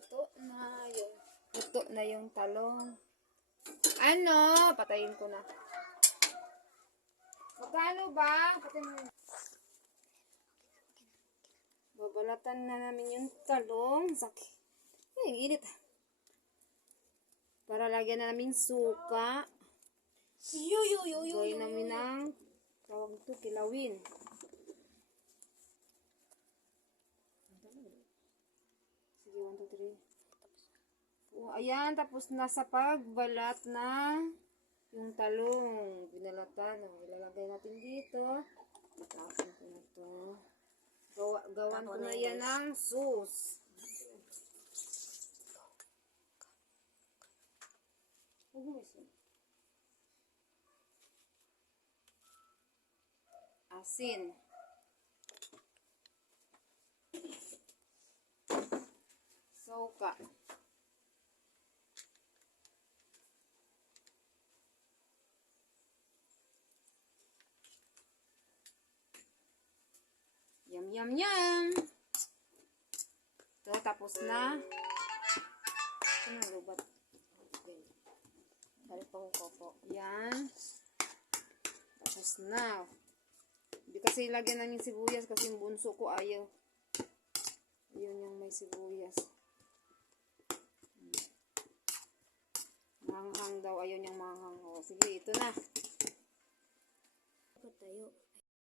Luto na yun. Luto na yung talong. Ano? Patayin ko na. Magkano ba? Babalatan na namin yung talong. Sakit. Ay, init. Para lagyan na namin suka. Gawin namin ng tawag ito, kilawin. Sige, 1, 2, 3. Oh, ayan, tapos nasa pagbalat na yung talong. Binalatan. Oh, ilalagay natin dito. Itapon ko na to. Gawan ko na yan ng sauce. Asin. Suka. Yum, yum, yum. Ito, tapos na. Ito na, lubat. Okay. Kalipang ko po. Yan. Tapos na. Hindi kasi lagyan na yung sibuyas kasi yung bunso ko ayaw. Ayun yung may sibuyas. Manghang daw. Ayaw niyang manghang. O, sige, ito na. Tayo.